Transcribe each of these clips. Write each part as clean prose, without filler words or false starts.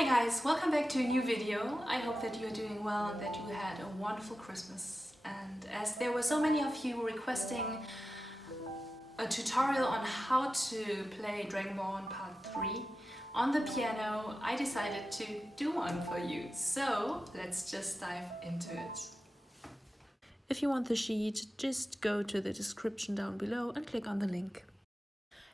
Hi guys, welcome back to a new video. I hope that you're doing well and that you had a wonderful Christmas. And as there were so many of you requesting a tutorial on how to play Dragonborn Part 3 on the piano, I decided to do one for you. So let's just dive into it. If you want the sheet, just go to the description down below and click on the link.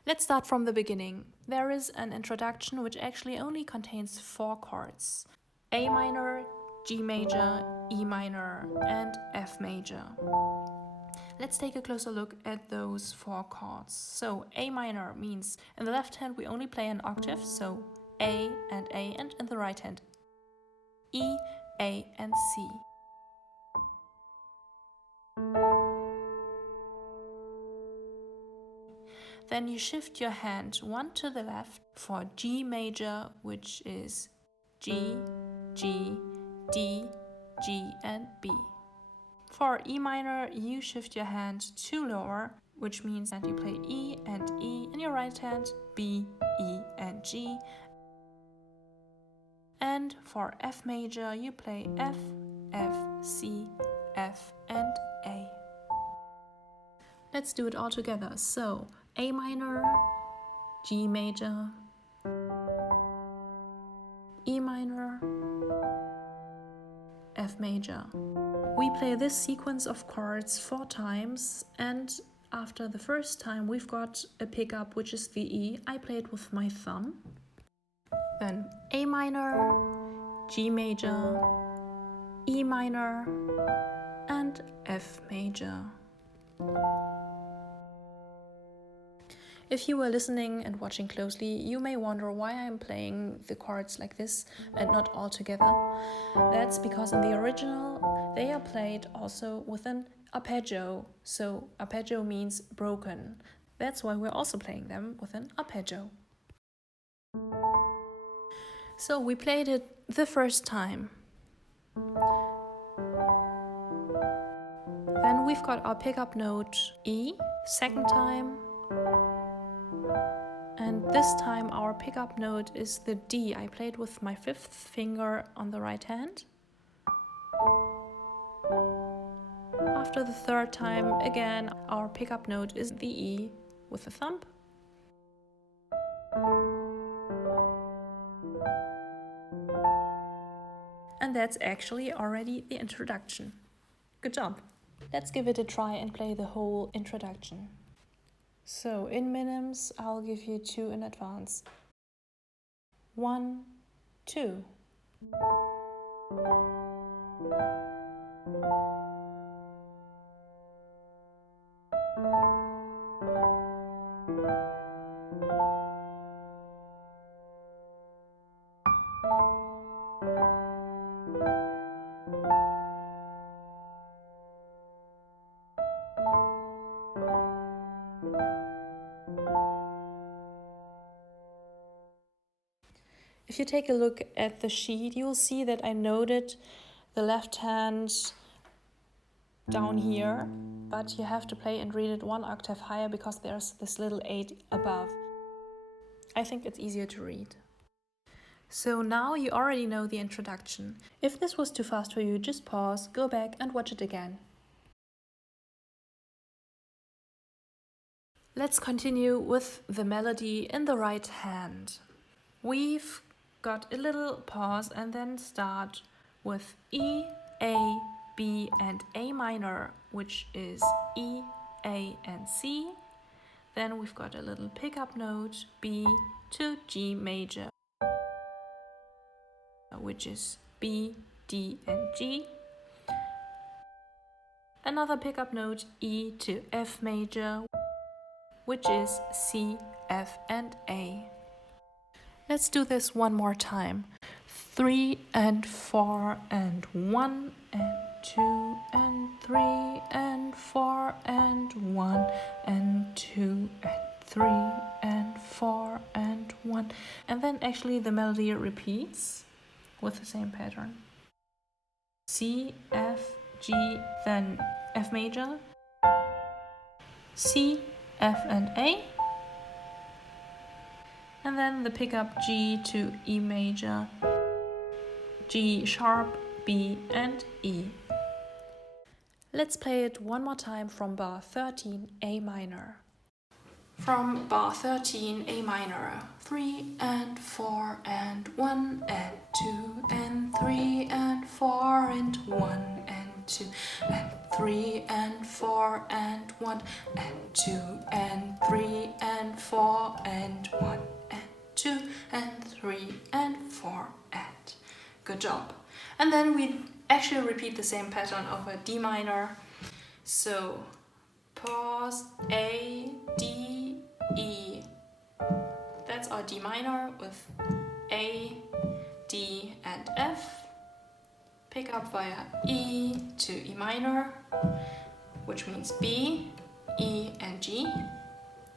Let's start from the beginning. There is an introduction which actually only contains 4 chords: A minor, G major, E minor, and F major. Let's take a closer look at those 4 chords. So A minor means in the left hand we only play an octave, so A, and in the right hand E, A, and C. Then you shift your hand one to the left for G major, which is G, G, D, G, and B. For E minor, you shift your hand 2 lower, which means that you play E and E in your right hand, B, E, and G. And for F major, you play F, F, C, F, and A. Let's do it all together. So A minor, G major, E minor, F major. We play this sequence of chords 4 times, and after the first time we've got a pickup, which is the E. I play it with my thumb. Then A minor, G major, E minor, and F major. If you were listening and watching closely, you may wonder why I'm playing the chords like this and not all together. That's because in the original they are played also with an arpeggio. So arpeggio means broken. That's why we're also playing them with an arpeggio. So we played it the first time. Then we've got our pickup note E, second time. And this time our pickup note is the D. I played with my 5th finger on the right hand. After the 3rd time, again, our pickup note is the E with the thumb. And that's actually already the introduction. Good job! Let's give it a try and play the whole introduction. So in minims, I'll give you 2 in advance. 1, 2. If you take a look at the sheet, you'll see that I noted the left hand down here, but you have to play and read it 1 octave higher because there's this little 8 above. I think it's easier to read. So now you already know the introduction. If this was too fast for you, just pause, go back and watch it again. Let's continue with the melody in the right hand. We've got a little pause and then start with E, A, B, and A minor, which is E, A, and C. Then we've got a little pickup note B to G major, which is B, D, and G. Another pickup note E to F major, which is C, F, and A. Let's do this one more time. 3 and 4 and 1 and 2 and 3 and 4 and 1 and 2 and 3 and 4 and 1. And then actually the melody repeats with the same pattern. C, F, G, then F major, C, F, and A. And then the pickup G to E major, G sharp, B and E. Let's play it one more time from bar 13, A minor. From bar 13, A minor, 3 and 4 and 1 and 2 and 3 and 4 and 1 and 2 and 3 and 4 and 1 and 2 and 3 and 4 and 1 and 2 and 3 and 4 and. Good job. And then we actually repeat the same pattern over D minor. So pause A, D, E. That's our D minor with A, D and F. Pick up via E to E minor, which means B, E and G.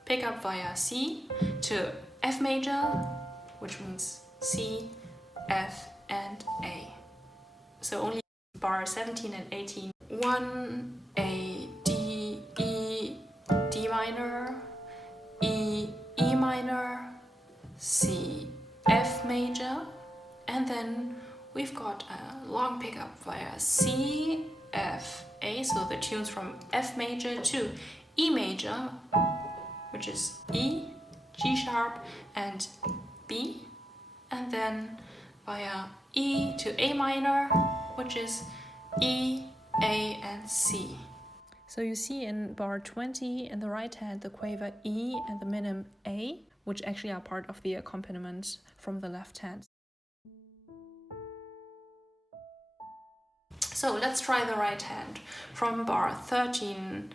Pick up via C to F major, which means C, F and A. So only bar 17 and 18. 1, A, D, E, D minor, E, E minor, C, F major, and then we've got a long pickup via C, F, A, so the tunes from F major to E major, which is E, G sharp and B, and then via E to A minor, which is E, A and C. So you see in bar 20 in the right hand the quaver E and the minim A, which actually are part of the accompaniment from the left hand. So let's try the right hand from bar 13.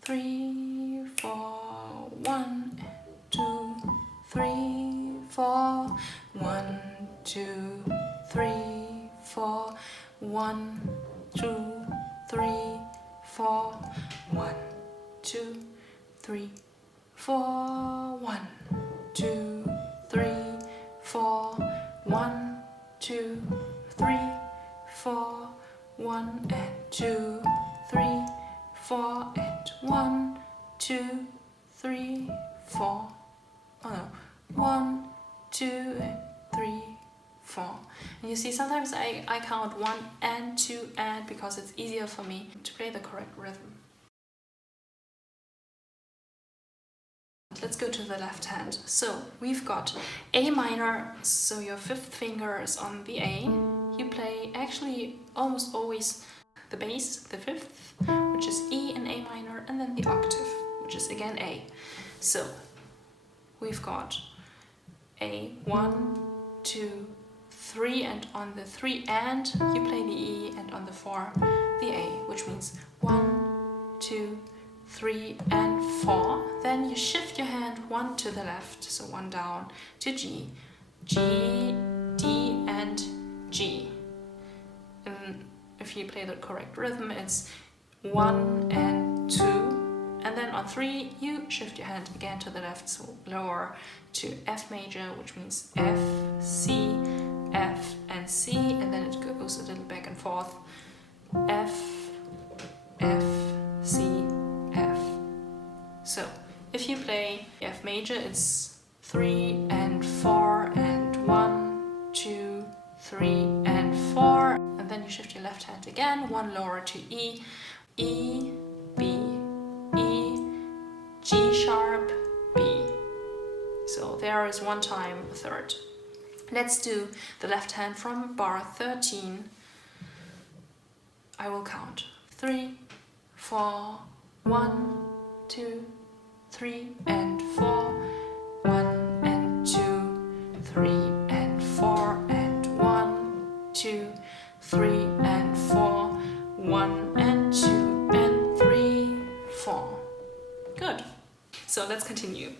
3, 4, 1, 2, 3, 4, 1, 2, 3, 4, 1, 2, 3, 4, 1, 2, 3, 4, 1, 2, 3, 4, 1, 2, 3, 4, 1 and 2, 3, 4 and 1, 2, 3, 4. Oh no, 1, 2 and 3, 4. And you see, sometimes I count 1 and 2 and because it's easier for me to play the correct rhythm. Let's go to the left hand. So we've got A minor, so your fifth finger is on the A. You play actually almost always the bass, the fifth, which is E in A minor, and then the octave, which is again A. So we've got A, 1, 2, 3, and on the 3 and you play the E, and on the 4 the A, which means 1, 2, 3 and 4. Then you shift your hand 1 to the left, so 1 down to G, G, D and G. And if you play the correct rhythm, it's 1 and 2, and then on 3 you shift your hand again to the left, so lower to F major, which means F, C, F and C, and then it goes a little back and forth. F, F, C, F. So if you play F major, it's 3 and 4 and 1, 2, 3 and 4, and then you shift your left hand again, 1 lower to E, E, B, E, G sharp, B. So there is 1 time a third. Let's do the left hand from bar 13. I will count 3, 4, 1, 2, 3 and 4, 1 and 2, 3 and 4 and 1, 2, 3 and 4, 1 and 2 and 3, 4. Good. So let's continue.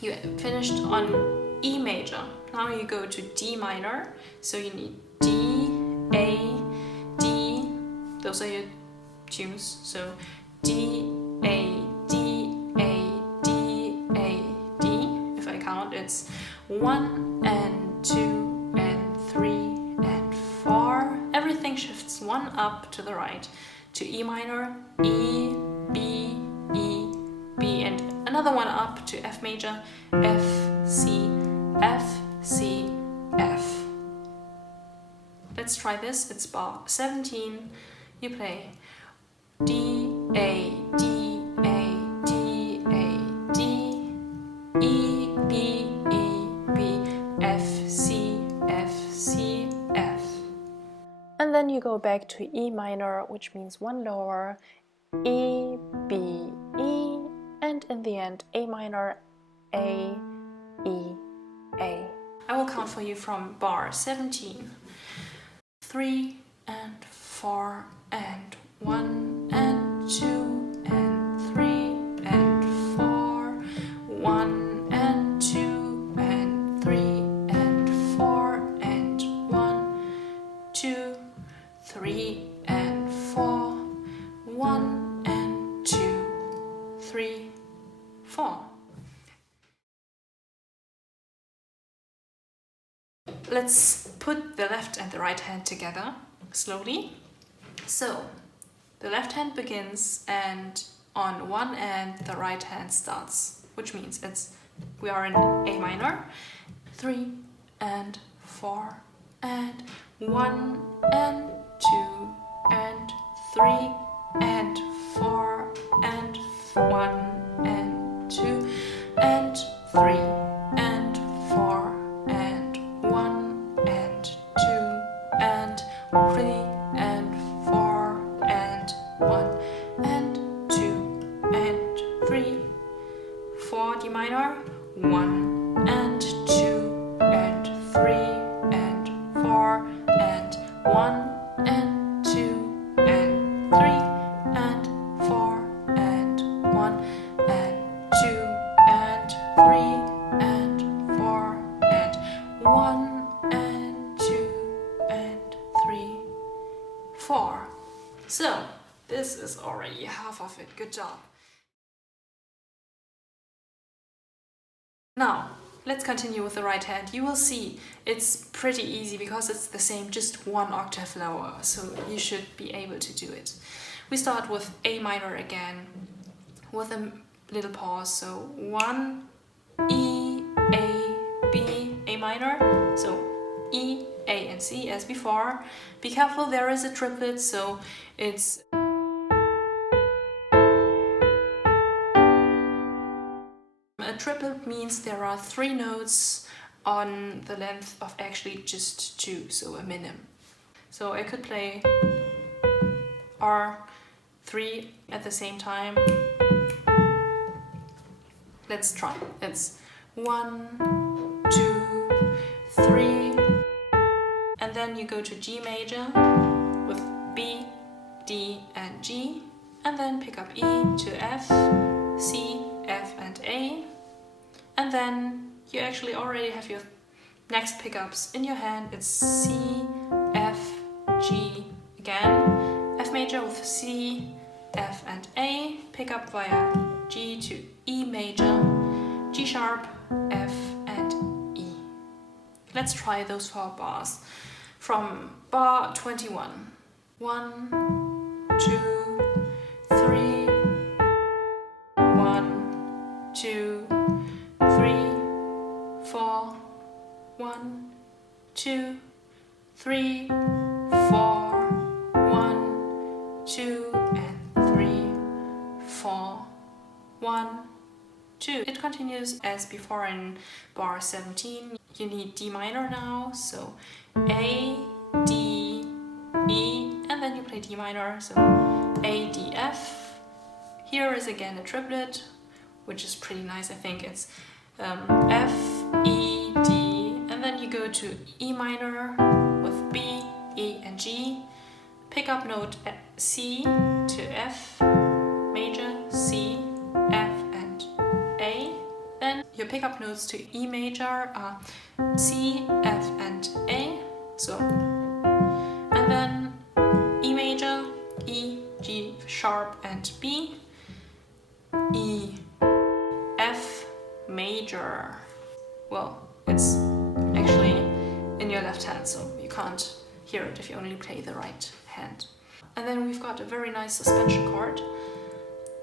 You finished on E major. Now you go to D minor. So you need D, A, D. Those are your tunes. So D, A, D, A, D, A, D. If I count, it's 1 and 2 and 3 and 4. Everything shifts 1 up to the right to E minor, E, B, E, B, and another 1 up to F major, F, C, F, C, F. let's try this. It's bar 17. You play D, A, D, A, D, A, D, E, B, E, B, F, C, F, C, F. And then you go back to E minor, which means one lower, E, B, E, and in the end A minor, A, E, A. I will count for you from bar 17. 3 and 4 and 1 and 2 and 3 and 4, 1 and 2 and 3 and 4 and 1, 2, 3 and 4, 1 and 2, 3, 4. Let's put the left and the right hand together slowly. So the left hand begins, and on one end the right hand starts, which means we are in A minor. 3 and 4 and 1 and 2 and 3 and 4 and 1 and 2 and 3 and 4 and 1 and 2 and 3 and 4 and 1 and 2 and 3, 4 D minor, 1 and 2 and 3 and 4 and 1 and 2 and 3 and 4 and 1 and 2 and 3 and 4 and 1 and 2 and 3, 4. So this is already half of it. Good job. Now let's continue with the right hand. You will see it's pretty easy because it's the same, just one octave lower, so you should be able to do it. We start with A minor again with a little pause. So 1, E, A, B, A minor. So E, A and C as before. Be careful, there is a triplet, so it's a triplet means there are 3 notes on the length of actually just 2, so a minim. So I could play R3 at the same time. Let's try. It's 1, 2, 3, and then you go to G major with B, D and G, and then pick up E to F, C, F and A, and then you actually already have your next pickups in your hand. It's C, F, G again, F major with C, F and A, pick up via G to E major, G sharp, F and E. Let's try those 4 bars from bar 21. 1, 2, 3, 1, 2, 3, 4, 1, 2, 3, 4, 1, 2 and 3, 4, 1, 2. It continues as before in bar 17. You need D minor now, so A, D, E, and then you play D minor, so A, D, F. Here is again a triplet, which is pretty nice. I think it's F, E, D, and then you go to E minor with B, E and G, pick up note C to F major, C, F and A. Then your pickup notes to E major are C, F and A, so, and then E major, E, G sharp and B, E, F major. Well, it's actually in your left hand, so you can't hear it if you only play the right hand. And then we've got a very nice suspension chord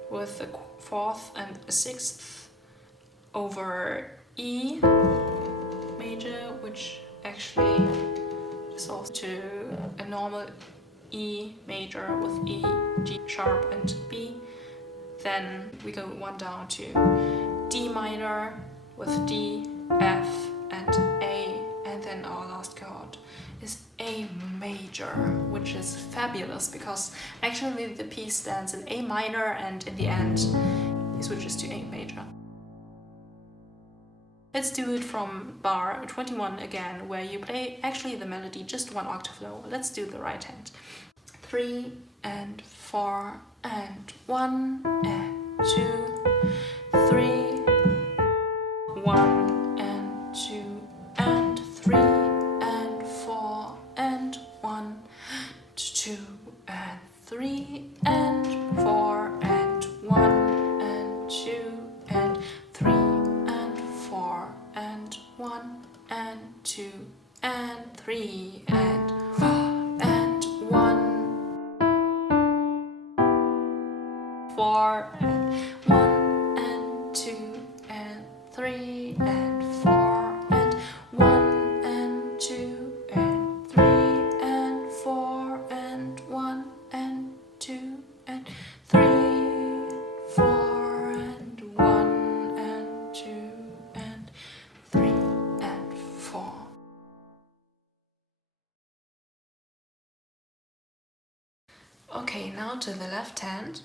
with a 4th and a 6th over E major, which actually is also to a normal E major with E, G sharp and B. Then we go one down to D minor with D, F and A, and then our last chord is A major, which is fabulous because actually the piece stands in A minor and in the end he switches to A major. Let's do it from bar 21 again, where you play actually the melody just one octave lower. Let's do the right hand. 3 and 4 and 1 and 2, 3, 1 and 2 and 3 and 4 and 1, 2 and 3 and 4 and 1 and 2 and 3 and 4 and 1 and 2 and 3 and 4 and 1. 4 and 1 and 2 and 3 and 4 and 1 and 2 and 3 and 4 and 1 and 2 and 3 and 4 and 1 and 2 and 3 and 4. Okay, now to the left hand.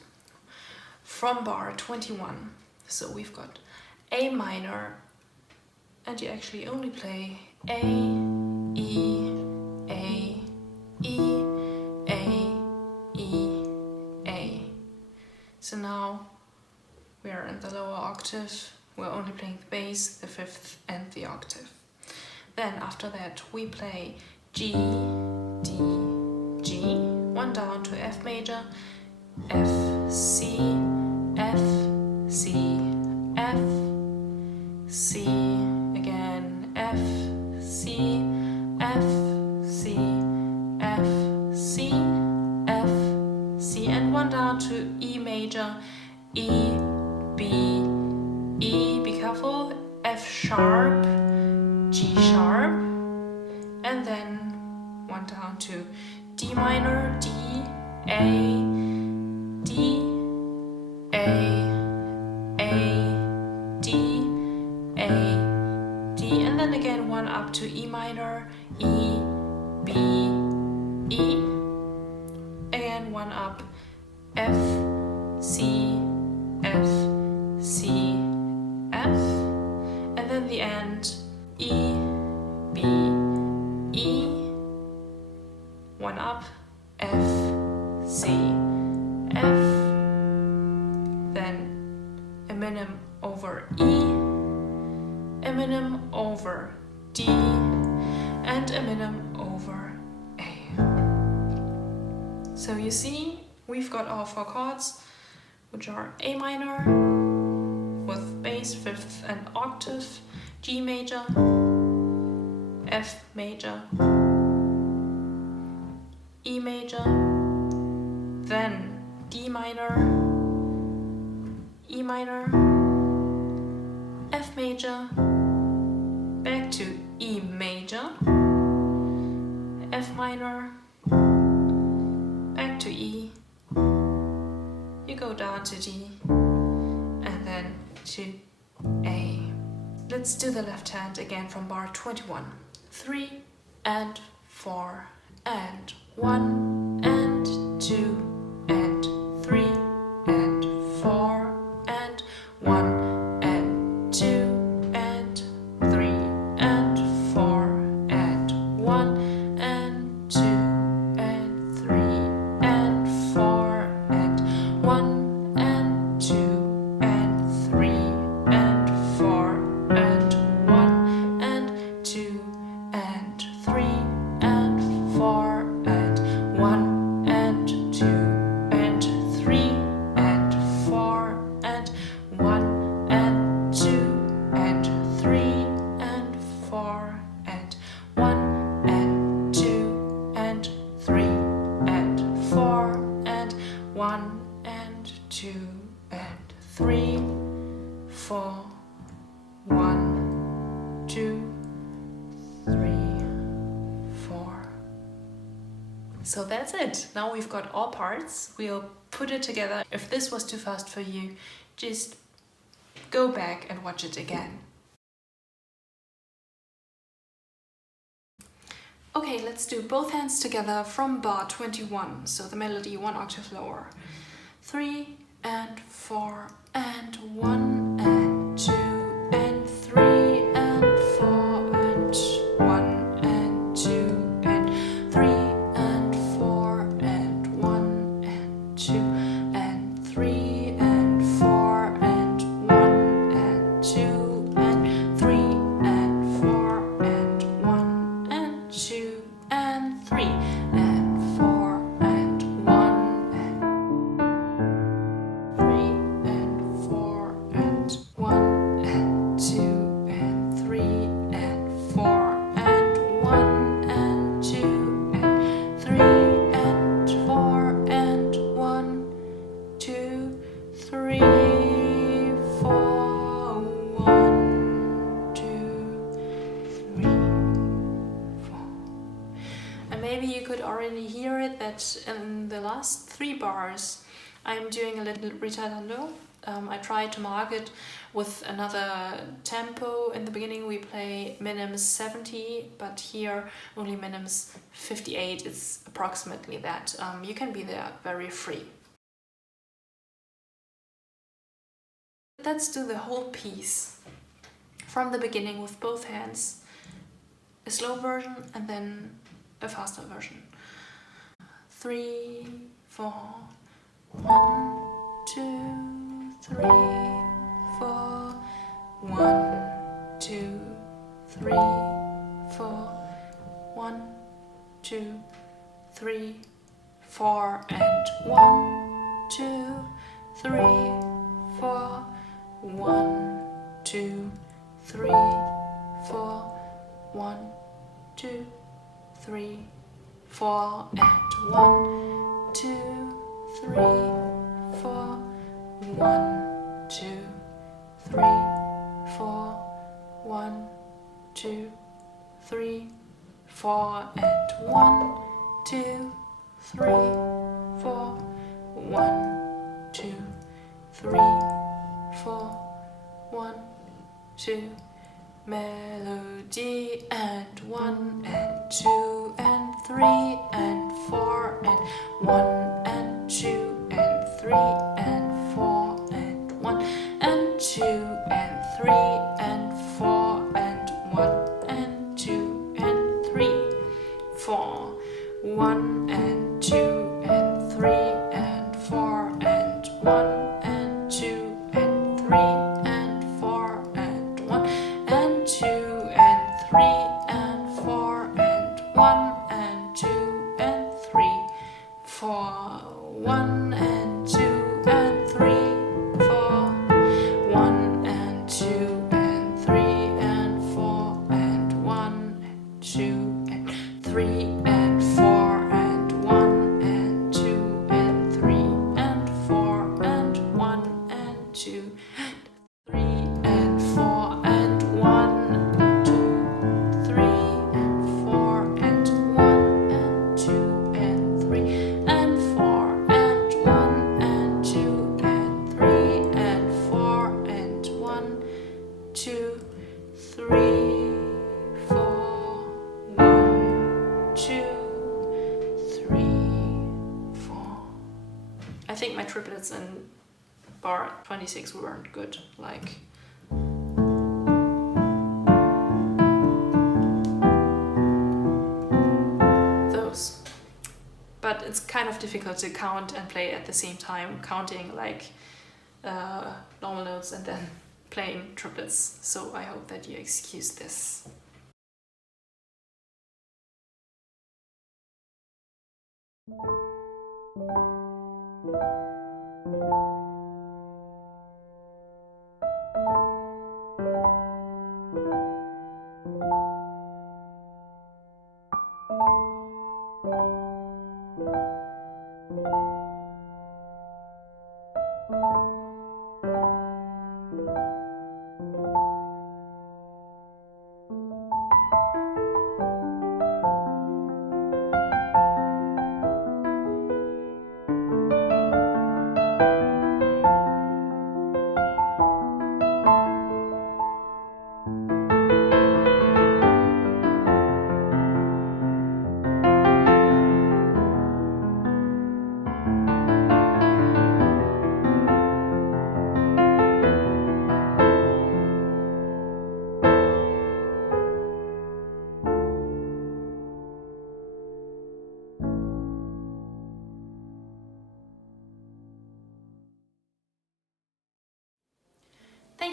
From bar 21, so we've got A minor, and you actually only play A, E, A, E, A, E, A. So now we are in the lower octave, we're only playing the bass, the fifth and the octave. Then after that we play G, D, G, one down to F major, F, C, F, C, F, C, again, F, C, F, C, F, C, F, C, and one down to E major, E, B, E, be careful, F sharp, G sharp, and then one down to D minor, D, A, D, A, D, A, D, and then again one up to E minor, E, B, E, again one up, F, C, F, C, F, and then the end, E, B, E, one up, F, C, F, then a minim over E, a minim over D, and a minim over A. So you see, we've got our four chords, which are A minor with bass, fifth and octave, G major, F major, E major, then D minor, E minor, F major, back to E major, F minor, back to E, you go down to D, and then to A. Let's do the left hand again from bar 21. 3 and 4 and 1 and 2 and 3 and 4 and 1 and 2 and 3 and 4 and 1 and 2 and 3 and 4 and 1 and 2 and 3 and 4 and 1 and 2 and 3 and 4 and 1 and 2 and 3 and 4 and 1 and 2 and 3 and 4 and 1 and 2 and 3 and 4 and 1 and 2 and 3, 4, 1, 2, 3, 4, So that's it. Now we've got all parts. We'll put it together. If this was too fast for you, just go back and watch it again. Okay, let's do both hands together from bar 21, so the melody 1 octave lower. 3 and 4 and 1 and 2 and 3 and 4 and 1 and 2 and 3 and 4 and 1 and 2 and 3 and 4 and 1 and 2 and 3 and 4 and 1 and 2 and 3 and 4 and 1 and 3 and 4 and 1 and 2 and 3 and 4 and 1 and 2 and 3 and 4 and 1, 2, 3, 4, 1, 2, 3, 4. And maybe you could already hear it that in the last 3 bars I'm doing a little ritardando. I try to mark it with another tempo. In the beginning we play minims 70, but here only minims 58. It's approximately that. You can be there very free. Let's do the whole piece from the beginning with both hands. A slow version and then a faster version. 3, 4, 1, 2, 3, 4, 1, 2, 3, 4, 1, 2, 3, 4 and 1, 2, 3, 4, 1, 2, 3, 4, 1, 2, 3, 4 and 1, 2, 3, 4, 1, 2, 3, 4, 1, 2, 3, 4 and 1, 2, 3, 4, 1, 2, 3, 4, 1, 2, melody and 1 and 2 and 3 and 4 and 1 and 2 and 3 and 4 and 1 and 2 and 3 and 4 and 1 and 2 and 3, 4, 1 and 2 and 3 and 4 and 1 and 2 and 3 and 4 and 1 and 2 and 3 and 4 and 1 and 2 and 3, 4, 1 and 2 and 3, 4, 1 and 2 and 3 and 4 and 1 and 2 and 3 and 4 and 1 and 2 and 3 and 4 and 1 and 2 and 3 and 4 and 1, 2, 3 and 4 and 1 and 2 and 3 and 4 and 1 and 2 and 3 and 4 and 1, 2, 3, 4, 1, 2, 3, 4. I think my triplets in bar 26 weren't good, like those. But it's kind of difficult to count and play at the same time, counting like normal notes and then playing triplets. So I hope that you excuse this.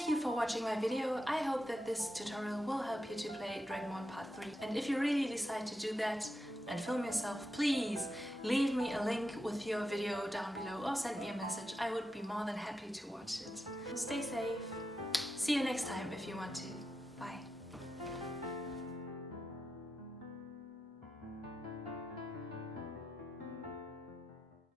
Thank you for watching my video. I hope that this tutorial will help you to play Dragonborn Part 3. And if you really decide to do that and film yourself, please leave me a link with your video down below or send me a message. I would be more than happy to watch it. Stay safe. See you next time if you want to. Bye.